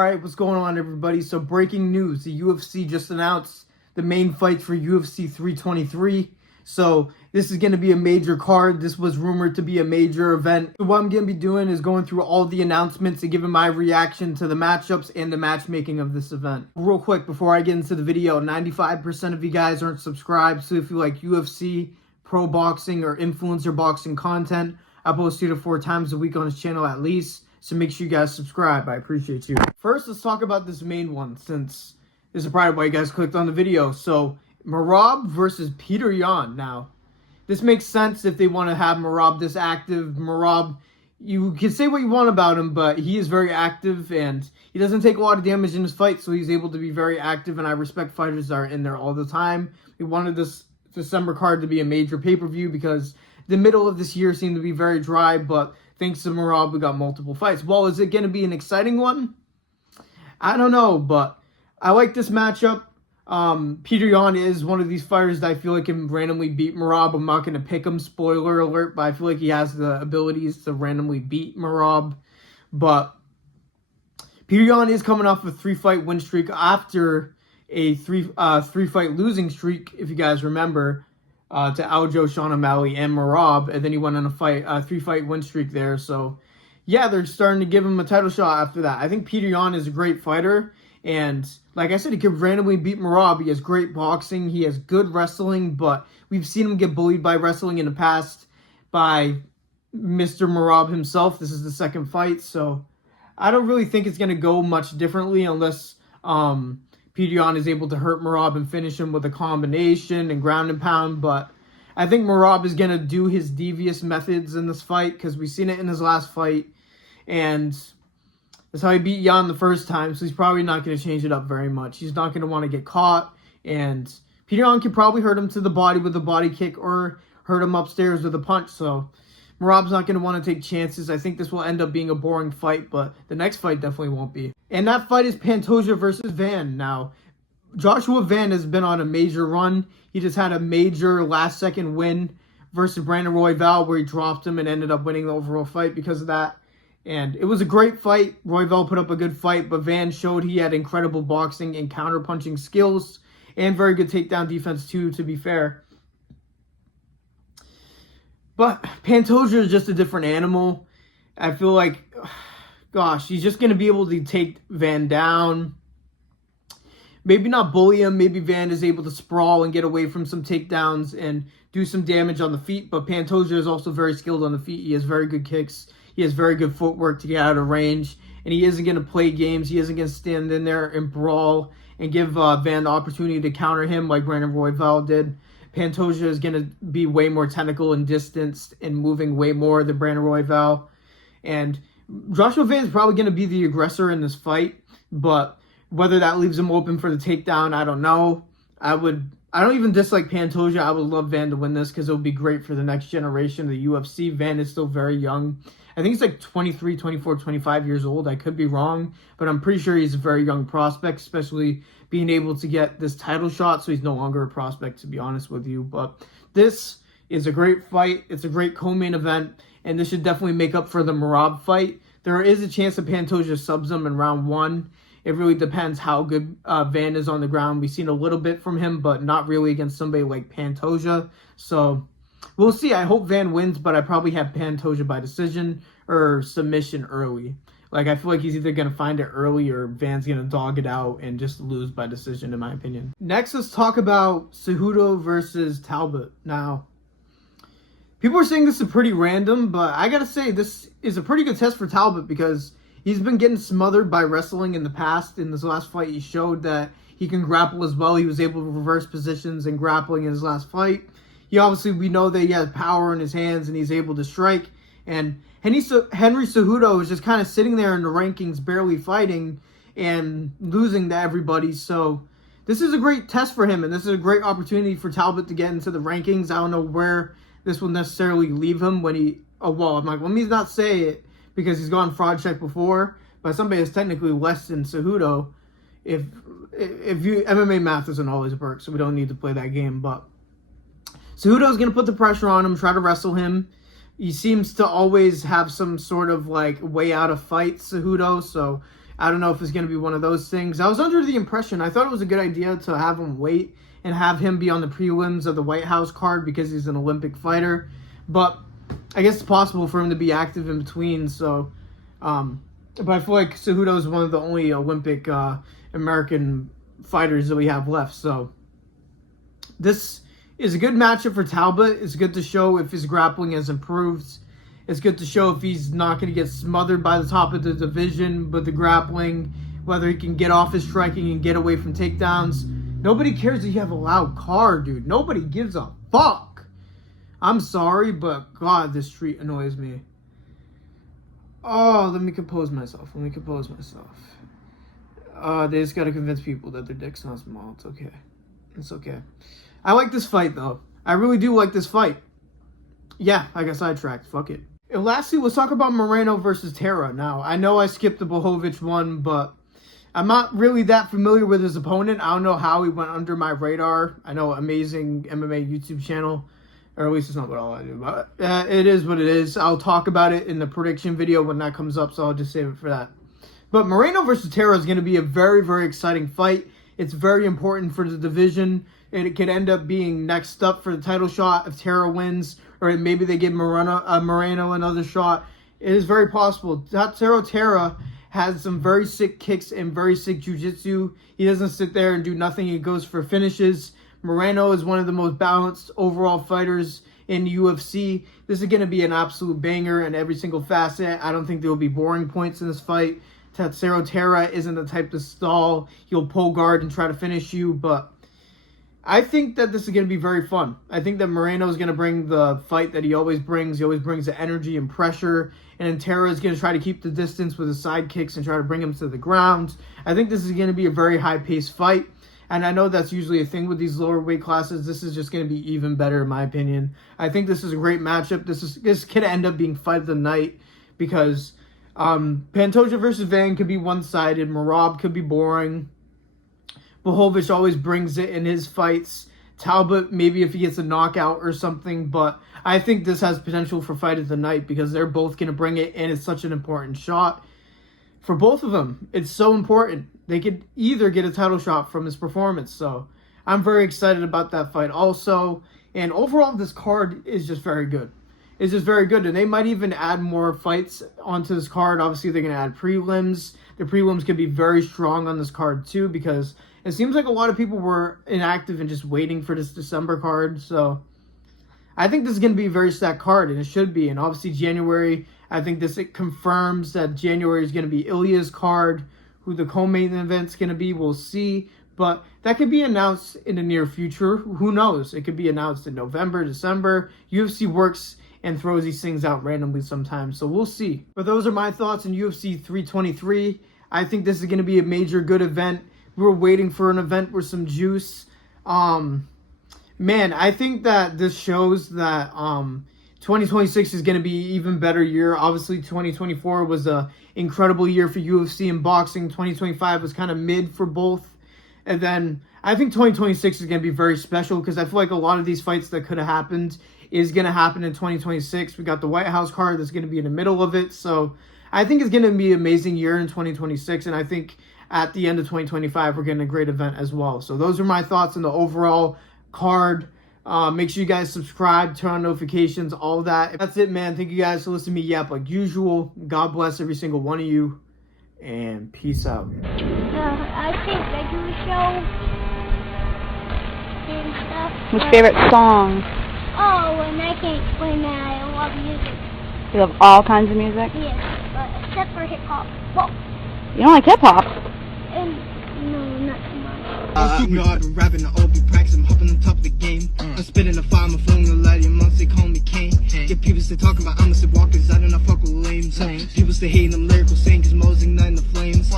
Alright, what's going on, everybody? So, breaking news. The UFC just announced the main fight for UFC 323. So, this is going to be a major card. This was rumored to be a major event. So what I'm going to be doing is going through all the announcements and giving my reaction to the matchups and the matchmaking of this event. Real quick, before I get into the video, 95% of you guys aren't subscribed. So, if you like UFC, pro boxing, or influencer boxing content, I post 2 to 4 times a week on this channel at least. So make sure you guys subscribe. I appreciate you. First, let's talk about this main one, since this is probably why you guys clicked on the video. So, Merab versus Petr Yan. Now, this makes sense if they want to have Merab this active. Merab, you can say what you want about him, but he is very active, and he doesn't take a lot of damage in his fight, so he's able to be very active, and I respect fighters that are in there all the time. We wanted this December card to be a major pay-per-view because the middle of this year seemed to be very dry, but thanks to Merab, we got multiple fights. Well, is it going to be an exciting one? I don't know, but I like this matchup. Petr Yan is one of these fighters that I feel like can randomly beat Merab. I'm not going to pick him, spoiler alert, but I feel like he has the abilities to randomly beat Merab. But Petr Yan is coming off a 3-fight win streak after a three-fight losing streak, if you guys remember, to Aljo, Sean O'Malley, and Merab, and then he went on a 3-fight win streak there. So, yeah, they're starting to give him a title shot after that. I think Petr Yan is a great fighter, and like I said, he could randomly beat Merab. He has great boxing, he has good wrestling, but we've seen him get bullied by wrestling in the past by Mr. Merab himself. This is the second fight, so I don't really think it's going to go much differently unless Petr Yan is able to hurt Merab and finish him with a combination and ground and pound. But I think Merab is going to do his devious methods in this fight because we've seen it in his last fight. And that's how he beat Yan the first time. So he's probably not going to change it up very much. He's not going to want to get caught. And Petr Yan can probably hurt him to the body with a body kick or hurt him upstairs with a punch. So Merab's not going to want to take chances. I think this will end up being a boring fight, but the next fight definitely won't be. And that fight is Pantoja versus Van. Now, Joshua Van has been on a major run. He just had a major last-second win versus Brandon Royval where he dropped him and ended up winning the overall fight because of that. And it was a great fight. Royval put up a good fight, but Van showed he had incredible boxing and counter-punching skills and very good takedown defense too, to be fair. But Pantoja is just a different animal. I feel like, gosh, he's just going to be able to take Van down. Maybe not bully him. Maybe Van is able to sprawl and get away from some takedowns and do some damage on the feet. But Pantoja is also very skilled on the feet. He has very good kicks. He has very good footwork to get out of range. And he isn't going to play games. He isn't going to stand in there and brawl and give Van the opportunity to counter him like Brandon Royval did. Pantoja is going to be way more technical and distanced and moving way more than Brandon Royval. And Joshua Van is probably going to be the aggressor in this fight, but whether that leaves him open for the takedown, I don't know. I don't even dislike Pantoja. I would love Van to win this because it would be great for the next generation of the UFC. Van is still very young. I think he's like 23, 24, 25 years old. I could be wrong, but I'm pretty sure he's a very young prospect, especially being able to get this title shot, so he's no longer a prospect, to be honest with you. But this is a great fight. It's a great co-main event, and this should definitely make up for the Merab fight. There is a chance that Pantoja subs him in round 1. It really depends how good Van is on the ground. We've seen a little bit from him, but not really against somebody like Pantoja. So we'll see. I hope Van wins, but I probably have Pantoja by decision or submission early. Like, I feel like he's either going to find it early or Van's going to dog it out and just lose by decision, in my opinion. Next, let's talk about Cejudo versus Talbot. Now, people are saying this is pretty random, but I got to say, this is a pretty good test for Talbot because he's been getting smothered by wrestling in the past. In this last fight, he showed that he can grapple as well. He was able to reverse positions and grappling in his last fight. We know that he has power in his hands and he's able to strike. And Henry Cejudo is just kind of sitting there in the rankings, barely fighting and losing to everybody. So this is a great test for him, and this is a great opportunity for Talbot to get into the rankings. I don't know where this will necessarily leave him when he... I'm like, let me not say it because he's gone fraud check before, but somebody is technically less than Cejudo. If you... MMA math doesn't always work, so we don't need to play that game, but Cejudo's going to put the pressure on him, try to wrestle him. He seems to always have some sort of like way out of fights, Cejudo, so I don't know if it's going to be one of those things. I was under the impression, I thought it was a good idea to have him wait and have him be on the prelims of the White House card because he's an Olympic fighter. But I guess it's possible for him to be active in between. So, but I feel like Cejudo is one of the only Olympic American fighters that we have left. So this is a good matchup for Talbot. It's good to show if his grappling has improved. It's good to show if he's not going to get smothered by the top of the division, but the grappling, whether he can get off his striking and get away from takedowns. Nobody cares that you have a loud car, dude. Nobody gives a fuck. I'm sorry, but God, this street annoys me. Oh, let me compose myself. They just got to convince people that their dick's not small. It's okay. It's okay. I like this fight, though. I really do like this fight. Yeah, I got sidetracked. Fuck it. And lastly, let's talk about Moreno versus Terra. Now, I know I skipped the Blachowicz one, but I'm not really that familiar with his opponent. I don't know how he went under my radar. I know amazing MMA YouTube channel, or at least it's not what all I do, but it is what it is. I'll talk about it in the prediction video when that comes up, so I'll just save it for that. But Moreno versus Terra is going to be a very, very exciting fight. It's very important for the division, and it could end up being next up for the title shot if Terra wins, or maybe they give Moreno another shot. It is very possible. Tatsuro Terra has some very sick kicks and very sick jiu-jitsu. He doesn't sit there and do nothing. He goes for finishes. Moreno is one of the most balanced overall fighters in UFC. This is going to be an absolute banger in every single facet. I don't think there will be boring points in this fight. Tatsuro Terra isn't the type to stall. He'll pull guard and try to finish you, but I think that this is going to be very fun. I think that Moreno is going to bring the fight that he always brings. He always brings the energy and pressure. And then Terra is going to try to keep the distance with his side kicks and try to bring him to the ground. I think this is going to be a very high-paced fight. And I know that's usually a thing with these lower weight classes. This is just going to be even better in my opinion. I think this is a great matchup. This could end up being fight of the night because Pantoja versus Van could be one-sided. Merab could be boring. Blachowicz always brings it in his fights. Talbot, maybe if he gets a knockout or something. But I think this has potential for fight of the night because they're both going to bring it, and it's such an important shot for both of them. It's so important. They could either get a title shot from his performance. So I'm very excited about that fight also. And overall, this card is just very good. It's just very good. And they might even add more fights onto this card. Obviously, they're going to add prelims. The prelims could be very strong on this card too because it seems like a lot of people were inactive and just waiting for this December card. So I think this is going to be a very stacked card, and it should be. And obviously January, I think it confirms that January is going to be Ilya's card. Who the co-main event's going to be, we'll see. But that could be announced in the near future. Who knows? It could be announced in November, December. UFC works and throws these things out randomly sometimes. So we'll see. But those are my thoughts on UFC 323. I think this is going to be a major good event. We were waiting for an event with some juice. Man, I think that this shows that 2026 is going to be an even better year. Obviously, 2024 was an incredible year for UFC and boxing. 2025 was kind of mid for both. And then I think 2026 is going to be very special because I feel like a lot of these fights that could have happened is going to happen in 2026. We got the White House card that's going to be in the middle of it. So I think it's going to be an amazing year in 2026. And I think at the end of 2025, we're getting a great event as well. So those are my thoughts on the overall card. Make sure you guys subscribe, turn on notifications, all that. That's it, man. Thank you guys for listening to me yap like usual. God bless every single one of you. And peace out. I think regular show and stuff. What's your favorite song? Oh, and I can't explain that. I love music. You love all kinds of music? Yes, but except for hip hop. Well, You don't like hip hop? no, not too much. No, I've been rapping, I'll be practicing, I'm hopping on top of the game. I'm spitting the fire, my phone, the light, your months, they call me Kane. Get people stay talking about, I'ma say walkers, I do not fuck with lames. People stay hating them lyrical saying, cause Mo's igniting the flames.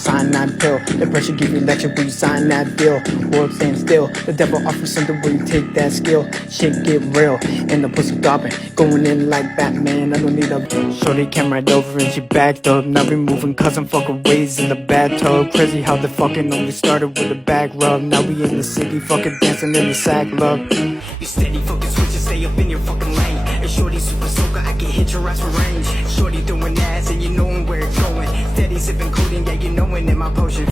Sign that bill, the pressure give you lecture when you sign that bill. World stand still, the devil offers something where you take that skill. Shit get real, and the pussy gobbing, going in like Batman, I don't need a shorty came right over and she backed up. Now we moving cause I'm fucking ways in the bathtub. Crazy how the fucking only started with a back rub. Now we in the city fucking dancing in the sack love. You steady fucking switch and stay up in your fucking lane. And shorty super soaker, I can hit your ass for range. Shorty doing ass and you knowin' where it's going. Steady sipping codeine, yeah, you know it in my potion.